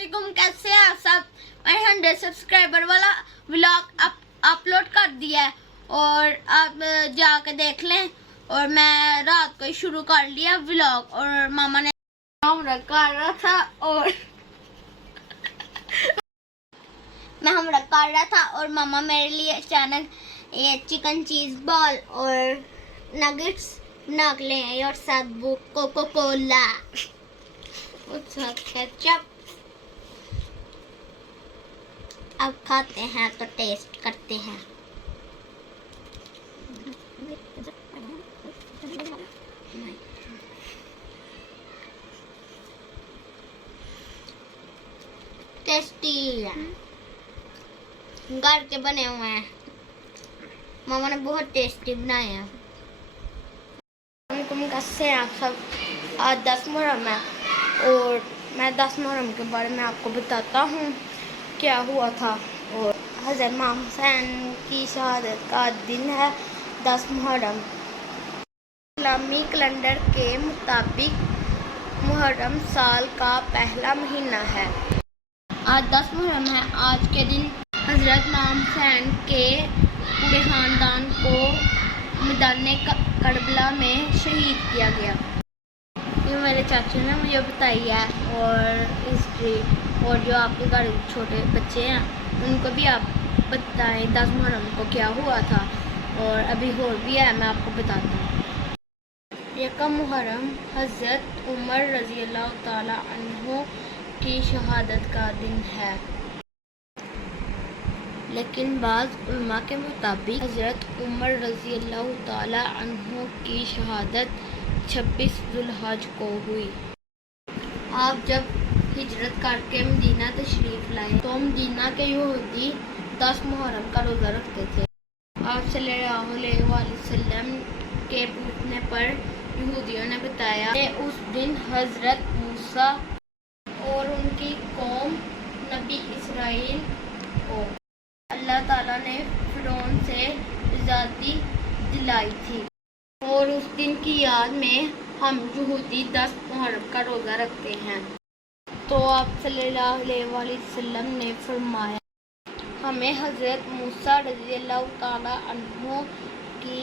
वालेकुम, कैसे हैं आप सब। मैंने 100 सब्सक्राइबर वाला व्लॉग अपलोड कर दिया है और आप जाके देख लें। और मैं रात को ही शुरू कर लिया व्लॉग और मामा ने हमरा कर रहा था और मैं हमरा कर रहा था और मामा मेरे लिए अचानक ये चिकन चीज बॉल और नगेट्स बना के ले आए और साथ वो कोको कोला और साथ केचप। अब खाते हैं तो टेस्ट करते हैं। टेस्टी है, घर के बने हुए हैं, मामा ने बहुत टेस्टी बनाए हैं। कैसे हैं आप सब। आज 10 मुहर्रम है और मैं 10 मुहर्रम के बारे में आपको बताता हूँ क्या हुआ था। और हज़रत इमाम हुसैन की शहादत का दिन है 10 मुहर्रम। इस्लामी कैलेंडर के मुताबिक मुहर्रम साल का पहला महीना है। आज 10 मुहर्रम है। आज के दिन हज़रत इमाम हुसैन के पूरे ख़ानदान को मैदान करबला में शहीद किया गया। ये मेरे चाचू ने मुझे बताई है और हिस्ट्री। और जो आपके घर छोटे बच्चे हैं उनको भी आप बताएं 10 मुहर्रम को क्या हुआ था। और अभी और भी है, मैं आपको बताता हूँ। यकम मुहर्रम हज़रत उमर रज़ी अल्लाह ताला अन्हु की शहादत का दिन है, लेकिन बाज़ उलमा के मुताबिक हज़रत उमर रज़ी अल्लाह ताला अन्हु की शहादत 26 ज़ुल्हज को हुई। आप जब हिजरत करके मदीना तशरीफ़ लाए तो मदीना के यहूदी 10 मुहर्रम का रोज़ा रखते थे। आप सल्लल्लाहु अलैहि वसल्लम के पूछने पर यहूदियों ने बताया कि उस दिन हज़रत मूसा और उनकी कौम नबी इसराइल को अल्लाह ताला ने फ़िरौन से आज़ादी दिलाई थी और उस दिन की याद में हम यहूदी 10 मुहर्रम का रोज़ा रखते हैं। तो आप सल्लल्लाहु अलैहि वसल्लम ने फरमाया हमें हज़रत मूसा रज़ी अल्लाह ताला अन्हु की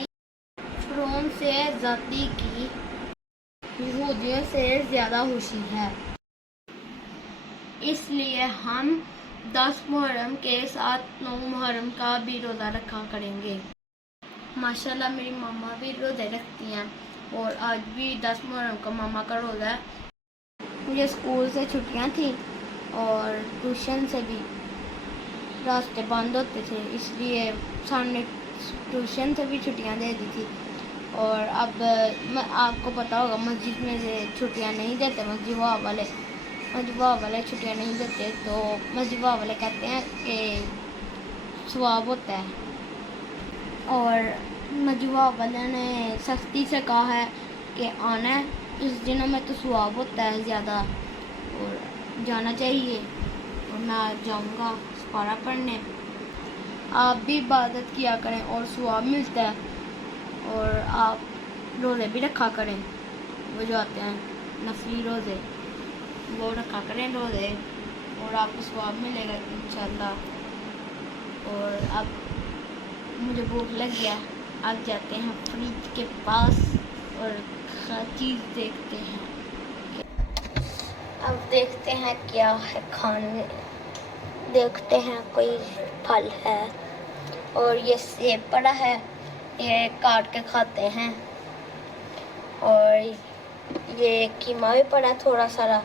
फ़िरौन से आज़ादी की यहूदियों से ज़्यादा खुशी है, इसलिए हम 10 मुहर्रम के साथ 9 मुहर्रम का भी रोज़ा रखा करेंगे। माशाल्लाह मेरी मामा भी रोज़े रखती हैं और आज भी 10 मुहर्रम का मामा का रोज़ा है। मुझे स्कूल से छुट्टियां थी और ट्यूशन से भी रास्ते बंद होते थे, इसलिए सामने ट्यूशन से भी छुट्टियां दे दी थी। और अब आपको पता होगा मस्जिद में से छुट्टियां नहीं देते, मस्जिद वाले छुट्टियां नहीं देते। तो मस्जिद वाले कहते हैं कि सवाब होता है और मस्जिद वाले ने सख्ती से कहा है कि आना है, इस दिनों में तो सवाब होता है ज़्यादा और जाना चाहिए। और मैं आज जाऊँगा सपारा पढ़ने। आप भी इबादत किया करें और सवाब मिलता है। और आप रोज़े भी रखा करें, वो जो आते हैं नफली रोज़े वो रखा करें रोज़े और आपको सवाब मिलेगा इंशाल्लाह। और अब मुझे भूख लग गया, अब जाते हैं फ्रिज के पास और चीज़ देखते हैं। अब देखते हैं क्या है खाने, देखते हैं कोई फल है और ये सेब पड़ा है, ये काट के खाते हैं। और ये कीमा भी पड़ा थोड़ा सारा,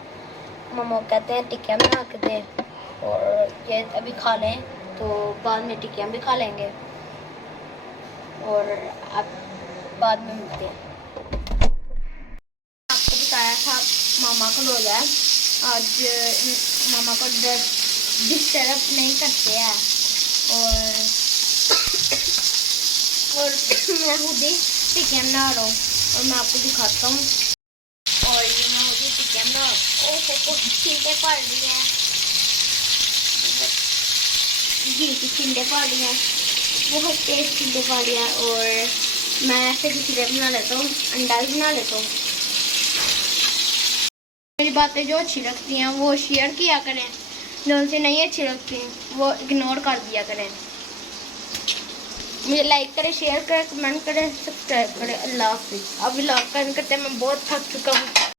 मामा कहते हैं टिक्कियाँ बना के दे और ये अभी खा लें तो बाद में टिक्कियाँ भी खा लेंगे और अब बाद में मिलते हैं। आपको बताया था मामा को रोज़ा है आज, मामा को डिस्टर्ब नहीं करते हैं और मैं खुद ही टिक्कियाँ बना रहा हूँ और मैं आपको दिखाता हूँ। और ये मैं खुद ही टिक्कियाँ बना छींटे पड़ रही हैं, घी की छींटे पड़ रही हैं, बहुत तेज छींटे पड़ रही हैं। और मैं ऐसे खिचड़ी बना लेता हूँ, अंडा भी बना लेता हूँ। میری باتیں جو اچھی لگتی ہیں وہ شیئر کیا کریں، جو ان سے نہیں اچھی لگتی وہ اگنور کر دیا کریں. مجھے لائک کریں، شیئر کریں، کمنٹ کریں، سبسکرائب کریں. اللہ حافظ. اب ولاگ کرتے میں بہت تھک چکا ہوں.